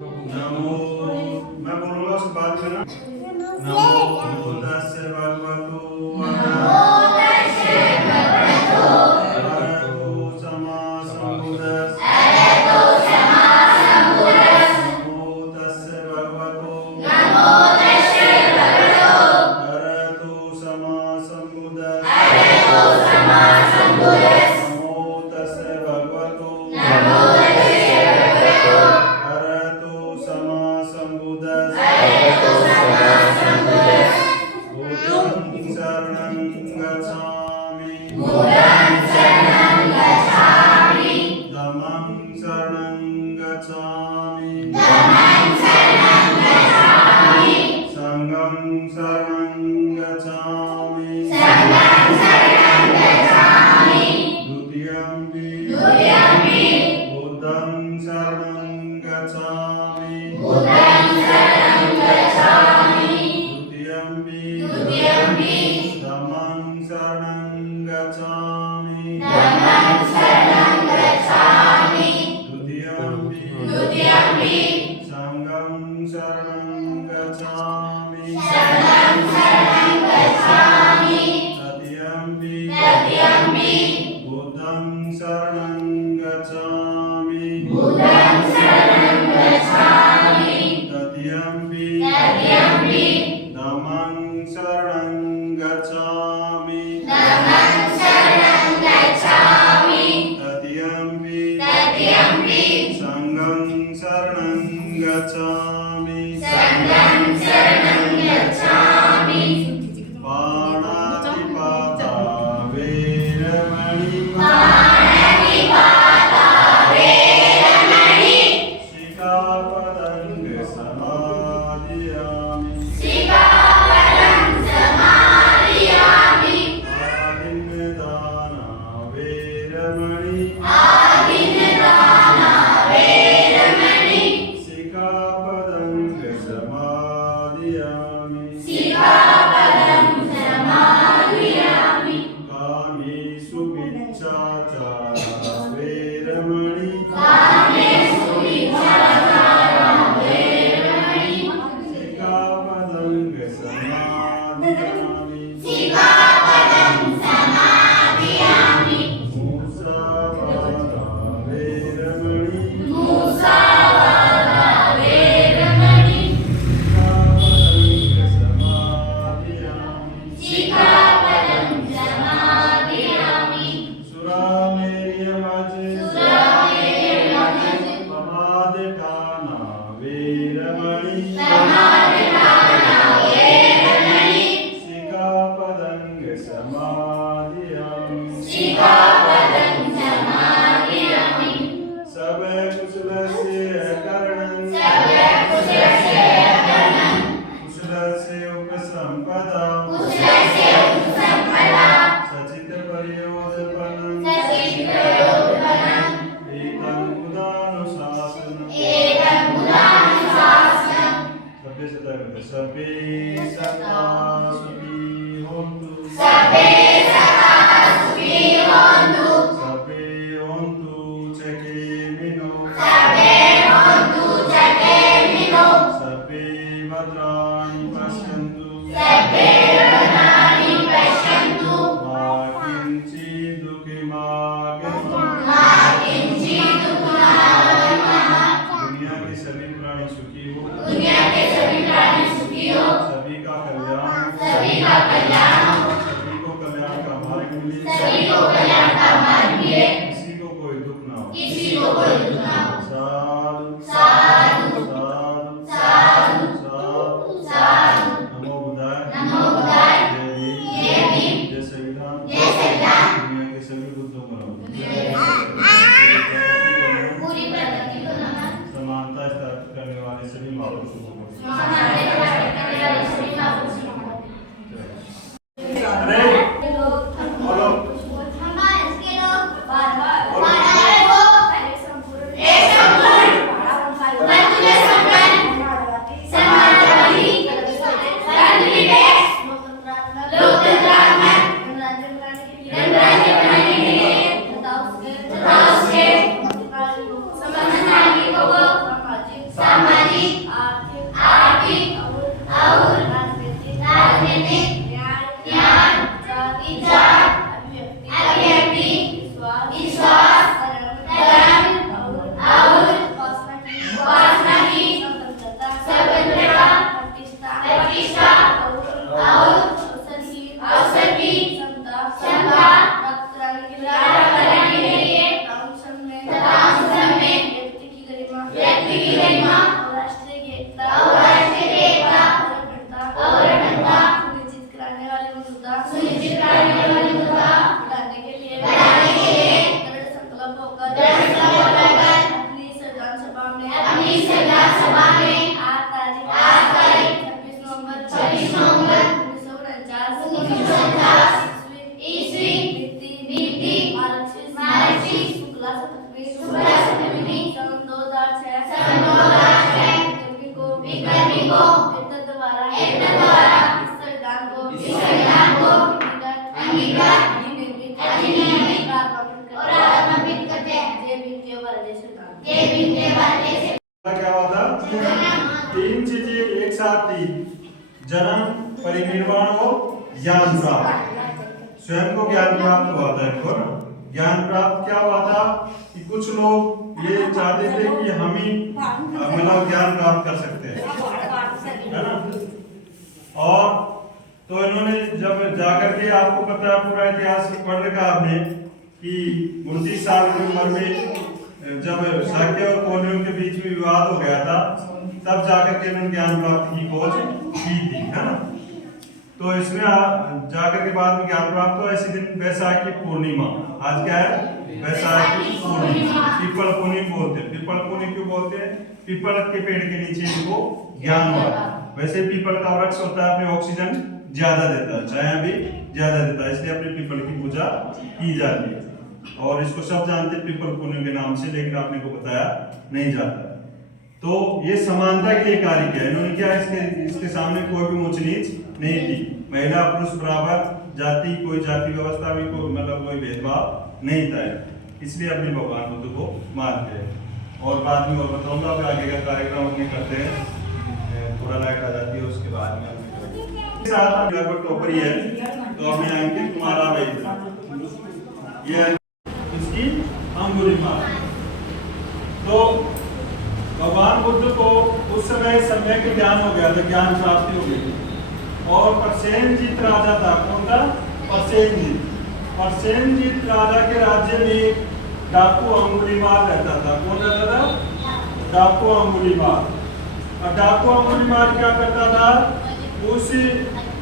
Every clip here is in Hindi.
नमो, मैं बोलूंगा उसके बाद में ना, नमो तस्य भगवतो अरहतो सम्मा सम्बुद्धस्स। नमो तस्य भगवतो अरहतो सम्मा सम्बुद्धस्स। नमो तस्य भगवतो अरहतो सम्मा सम्बुद्धस्स। बुद्धं शरणं गच्छामि धम्मं शरणं गच्छामि संघं शरणं गच्छामि द्वितीयंपि बुद्धं शरणं गच्छामि द्वितीयंपि धम्मं शरणं गच्छामि द्वितीयंपि संघं शरणं गच्छामि तृतीयंपि बुद्धं शरणं गच्छामि तृतीयंपि धम्मं शरणं गच्छामि तृतीयंपि संघं शरणं गच्छामि पाणातिपाता वेरमणि सिक्खापदं समादियामि आदिन्नदाना वेरमणि सिक्खापदं समादियामि कामेषु मिच्छाचारा वेरमणि सिक्खापदं समादियामि मुसावादा वेरमणि सिक्खापदं समादियामि सुरामेर्यमजे प्रमादकाना वेरमणि सिक्खापदं समादियामि सब कुशलस्य करणं कुशलस्य उपसंपदा सचित पर्योदपनं एतं उदानुशासनं सभ्य सत्ता सुखी होन्तु सभ्ये होन्तु चकेमिनो सभ्ये भद्राणि पश्यन्तु मा किञ्चित् दुःखमागतम् दुनिया के सभी प्राणी सुखी हो सभी का कल्याण सभी को कल्याण का मार्ग मिले किसी को कोई दुख ना हो साधु साधु नमो बुद्धाय जय भीम जय संविधान दुनिया के सभी बुद्धों को नमः समानता स्थापित करने वाले सभी महापुरुषों को क्या हुआ था? तीन चीजें एक साथ थी, जन्म, परिनिर्वाण और ज्ञान प्राप्त। स्वयं को ज्ञान प्राप्त हुआ था इनको ना। ज्ञान प्राप्त क्या हुआ था कि कुछ लोग ये चाहते थे कि हम ही मतलब ज्ञान प्राप्त कर सकते हैं, है ना। और तो इन्होंने जब जाकर के, आपको पता है पूरा इतिहास पढ़ रखा आपने कि 29 साल की उम्र में जब शाक्य और कौरवों के बीच में विवाद हो गया था, तब जाकर के इन्होंने ज्ञान प्राप्ति की खोज की थी, है ना। तो इसमें जाकर के बाद में ज्ञान प्राप्त हुआ। इसी दिन वैशाखी पूर्णिमा, आज क्या है? वैशाखी पूर्णिमा। पीपल पूर्णिमा बोलते हैं। पीपल पूर्णिमा क्यों बोलते हैं? पीपल के पेड़ के नीचे इनको ज्ञान हुआ। वैसे पीपल का वृक्ष होता है, अपने ऑक्सीजन ज्यादा देता है, छाया भी ज्यादा देता है, इसलिए अपने पीपल की पूजा की जाती है। और इसको सब जानते हैं पीपल पूर्णिमा के नाम से, लेकिन आपने को बताया नहीं जाता। तो ये समानता के लिए कार्य किया इन्होंने। क्या इसके सामने कोई भी ऊंच नीच नहीं थी, महिला पुरुष बराबर, जाति कोई जाति व्यवस्था में कोई मतलब कोई भेदभाव नहीं था, इसलिए अपने भगवान बुद्ध को मानते हैं। और बाद में और बताऊंगा, फिर आगे का कार्यक्रम अपने करते हैं, थोड़ा लाइट आ जाती है उसके बाद में साथ टोकरी है। तो अपने अंकित कुमार भाई ये इसकी अंगुलीमाल। तो भगवान बुद्ध को उस समय सम्यक ज्ञान हो गया था, ज्ञान प्राप्ति हो गई। और प्रसेनजीत राजा था, कौन था? प्रसेनजीत। प्रसेनजीत राजा के राज्य में डाकू अंगुलीमाल रहता था। कौन रहता था? डाकू अंगुलीमाल। और डाकू अंगुलीमाल क्या करता था? उस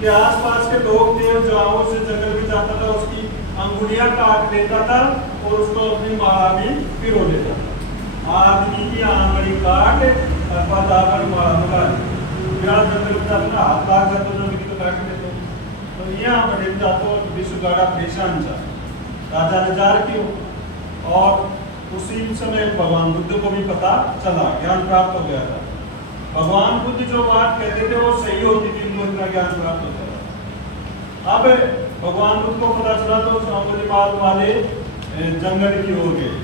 के आसपास के लोग थे, जहाँ से जंगल में जाता था उसकी अंगुलियां काट लेता था और उसको अपनी माला में पिरो देता था। आदमी की आंगली काट और माला लगा जंगल में जाता था, हाथ काट जाता तो उनकी तो काट देते। तो यहाँ बड़े जातो विश्वगाड़ा पेशांचा राजा ने जार किया। और उसी समय भगवान बुद्ध को भी पता चला, ज्ञान प्राप्त हो गया था। भगवान बुद्ध जो बात कहते थे वो सही होती थी, उनको इतना ज्ञान प्राप्त होता था। अब भगवान बुद्ध को पता चला तो अंगुलीमाल वाले जंगल की ओर गए।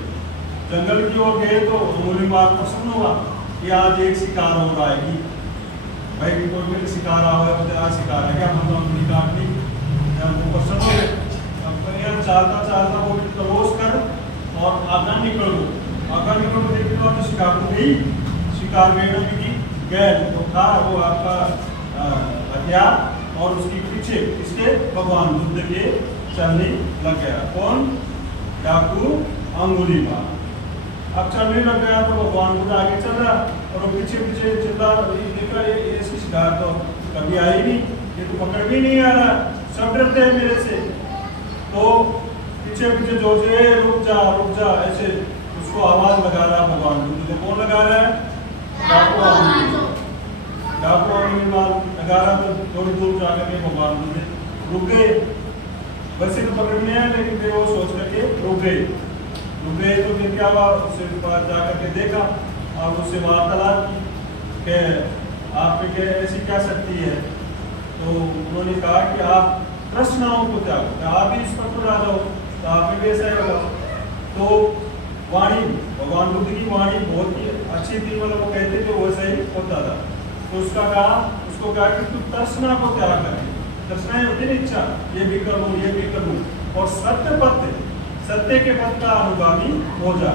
जंगल की ओर गए तो अंगुलीमाल प्रसन्न हुआ कि आज एक शिकार हो रहा है। भाई कोई मेरे शिकार आ हुआ है, आज शिकार है क्या, मतलब अंगुली काट ली। वो प्रसन्न हो गए। अब चालता चालता वो क्रॉस कर और आगा निकल देखते तो शिकार हो गई। शिकार में गैर तो था वो आपका हथियार, और उसके पीछे इसके भगवान बुद्ध के चलने लग गया। कौन? डाकू अंगुलीमाल। अब चलने लग गया तो भगवान बुद्ध आगे चल रहा और वो पीछे पीछे चिल्ला देख रहा, ये इसकी शिकार तो कभी आई नहीं, ये तो पकड़ भी नहीं आ रहा, सब डरते हैं मेरे से। तो पीछे पीछे जो रुक जा ऐसे उसको आवाज लगा रहा भगवान बुद्ध को। कौन लगा रहा है? डाकू अंगुलीमाल लगा रहा। तो थोड़ी दूर जाकर के भगवान बुद्ध रुक गए। वैसे तो पकड़ने हैं, लेकिन फिर वो सोच करके रुक गए। तो फिर क्या हुआ, उससे पास जाकर के देखा और उससे वार्तालाप की कि आप में क्या ऐसी क्या शक्ति है। तो उन्होंने कहा कि आप तृष्णाओं को त्यागो, आप भी इस पर तो आ जाओ, तो आप में भी ऐसा ही होगा। तो वाणी, भगवान बुद्ध की वाणी बहुत ही अच्छी थी, मतलब वो कहते थे वैसा ही होता था। तो उसको कहा कि तू तृष्णा को त्याग कर, तृष्णा होती है इच्छा, ये भी करूँ ये भी करूँ, और सत्य के पथ का अनुगामी हो जा।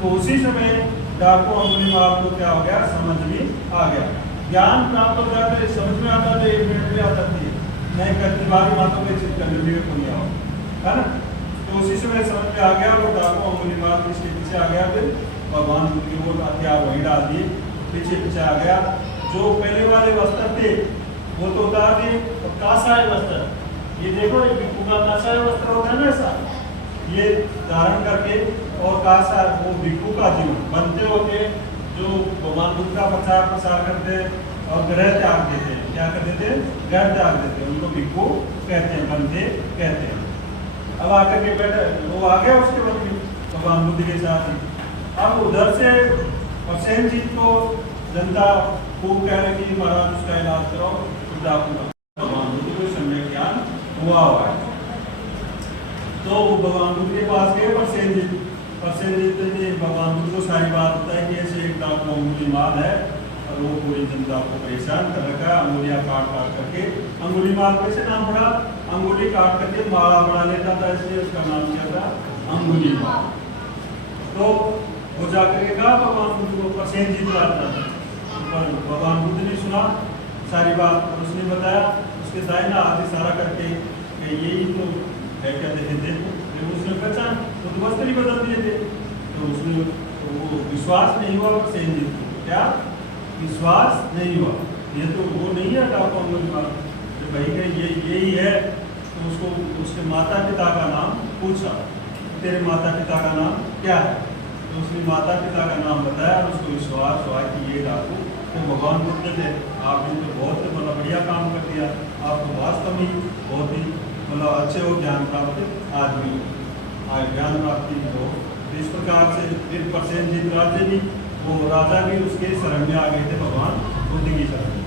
तो उसी समय डाकू अंगुलीमाल को क्या हो गया, समझ में आ गया। ज्ञान प्राप्त हो जाता है, समझ में आता है, 1 मिनट में आ जाती है, नहीं करती बारी बातों में चित करने में कोई आओ, है ना। तो उसी समय समझ में आ गया, वो डाकू अंगुलीमाल इसके पीछे आ गया। फिर भगवान बुद्ध की वो हथियार वहीं डाल दिए, पीछे आ गया। जो पहले वाले वस्त्र थे वो तो उतार दिए, और कासाय वस्त्र, ये देखो ये भिक्षु का कासाय वस्त्र होता है ना ऐसा, ये धारण करके, और कासा वो भिक्षु का जीवन बनते होते जो भगवान बुद्ध का प्रचार करते और ग्रह त्याग देते। क्या करते थे? ग्रह त्याग देते, उनको भिक्षु कहते हैं, बनते कहते हैं। अब आकर के बैठे वो आ गया उसके बाद भगवान बुद्ध के साथ ही। अब उधर से प्रसेनजीत को जनता खूब कह रहे कि महाराज उसका इलाज कराओ, भगवान बुद्ध को सम्यक ज्ञान हुआ है। तो वो भगवान बुद्ध के पास गए, प्रसेनजीत ने भगवान बुद्ध को सारी बात अंगुलीमाल है और वो पूरी जनता को परेशान कर रखा है, अंगुलियां काट काट करके। अंगुलीमाल कैसे नाम पड़ा? अंगुली काट करके माला बना लेता था, इसलिए उसका नाम क्या था? अंगुलीमाल। तो वो जाकर के कहा भगवान बुद्ध को, प्रसेन जीत रहा था, पर भगवान बुद्ध ने सुना सारी बात और उसने बताया, उसके दाहिना हाथ इशारा करके यही तो है, क्या देखे थे, उसने पहचान तो वस्त्र ही बदल दिए थे। तो उसने तो वो विश्वास नहीं हुआ प्रसेन जीत को, क्या विश्वास नहीं हुआ, ये तो वो नहीं है डाको अंगुलीमाल, तो भाई का ये यही है। तो उसको उसके माता पिता का नाम पूछा, तेरे माता पिता का नाम क्या है? तो उसने माता पिता का नाम बताया और उसको विश्वास हुआ कि ये डाकू तो भगवान बुद्ध थे, आपने तो बहुत मतलब बढ़िया काम कर दिया, आप तो वास्तव में बहुत ही मतलब अच्छे हो, ज्ञान प्राप्त आदमी हो, ज्ञान प्राप्ति हो। तो इस प्रकार से फिर प्रसेन जीत राजा भी, वो राजा भी उसके शरण में आ गए थे, भगवान बुद्ध की शरण में।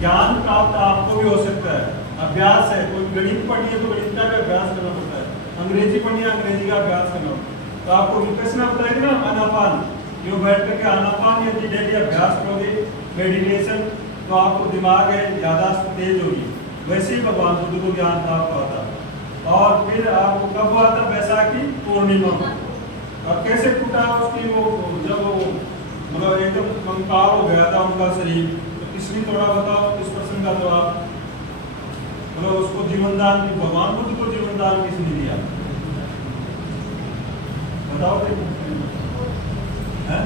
ज्ञान प्राप्त आपको भी हो सकता है, अभ्यास है, कोई गणित पढ़ी है तो गणित का भी अभ्यास करना पड़ता है, अंग्रेजी पढ़ी है अंग्रेजी का अभ्यास करना पड़ता है। तो आपको विपश्यना बताएगी ना, आनापान, यूँ बैठ करके आनापान यदि डेली अभ्यास करोगे, मेडिटेशन, तो आपको दिमाग है यादाश्त तेज होगी। वैसे ही भगवान बुद्ध को ज्ञान प्राप्त हुआ था। और फिर आपको कब हुआ था? बैसाखी पूर्णिमा। और कैसे टूटा उसकी वो, जब वो मतलब एकदम कंकाल हो गया था उनका शरीर, तो किसने थोड़ा बताओ इस प्रश्न का जवाब? मतलब उसको जीवन दान, भगवान बुद्ध को जीवन दान किसने दिया? बताओ है?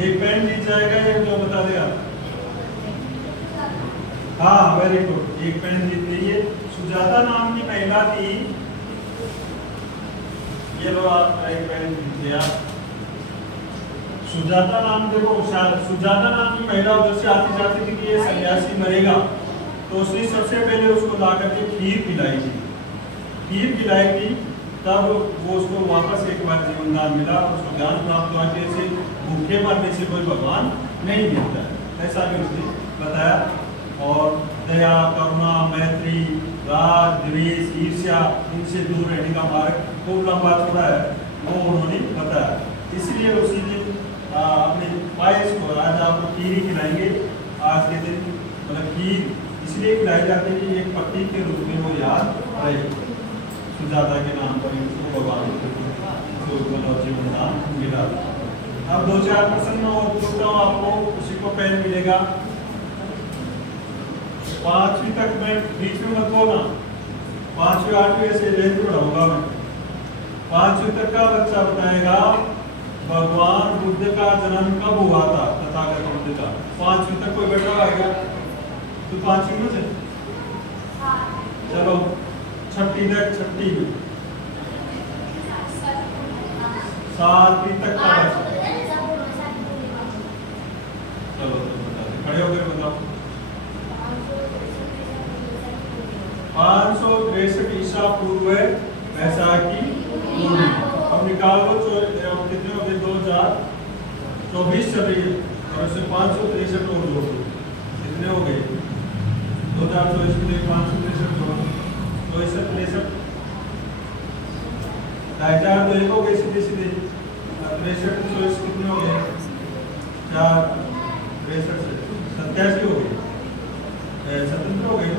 एक पेन जीत जाएगा, एक जो बता देगा। हाँ वेरी गुड, एक पेन जीत गई है। सुजाता नाम की महिला थी, ये लो आप एक पेन जीत गया। सुजाता नाम, देखो सुजाता नाम की महिला उधर से आती जाती थी कि ये सन्यासी मरेगा, तो उसने सबसे पहले उसको ला करके खीर पिलाई थी, खीर पिलाई थी, तब वो उसको वापस एक बार जीवन दान मिला और उसको ज्ञान प्राप्त हुआ कि ऐसे भूखे मरने से कोई भगवान नहीं मिलता है, ऐसा भी उसने बताया। और दया, करुणा, मैत्री, राग, द्वेष, ईर्ष्या, इनसे दूर रहने का मार्ग खूब लंबा चौड़ा है, वो उन्होंने बताया। इसलिए उसी दिन अपने पायस को, आज आप खीर ही खिलाएंगे आज के दिन, मतलब खीर इसलिए खिलाई जाती है कि एक पति के रूप में वो याद रहे, सुजाता के नाम पर उसको भगवान को जीवन दान मिला। अब 2-4 प्रश्न और पूछता हूँ आपको, उसी को पेन मिलेगा। 5वीं तक में बीच में मत बोलना, 5वीं 8वीं ऐसे रेंज में रहूंगा मैं। 5वीं तक का बच्चा बताएगा भगवान बुद्ध का जन्म कब हुआ था, तथागत बुद्ध का। 5वीं तक कोई बैठा आएगा तो 5वीं में से चलो 6वीं तक, 6वीं में 7वीं तक का बच्चा, चलो खड़े होकर बताओ। 563 ईसा पूर्व बैसाखी पूर्णिमा। अब निकाल लो, कितने हो गए? 2024 चल रही है और उससे 563 और दो कितने हो गए? 2024 में 563 63 2000 तो एक हो गए सीधे सीधे, 63 24 कितने हो गए? 4 63 से 87 हो गए, 77 हो गए,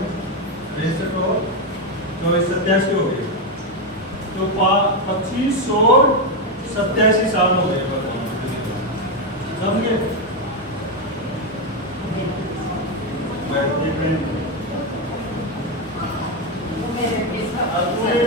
63 और 24 87 हो गए, तो 2587 साल हो गए। समझे? पूरे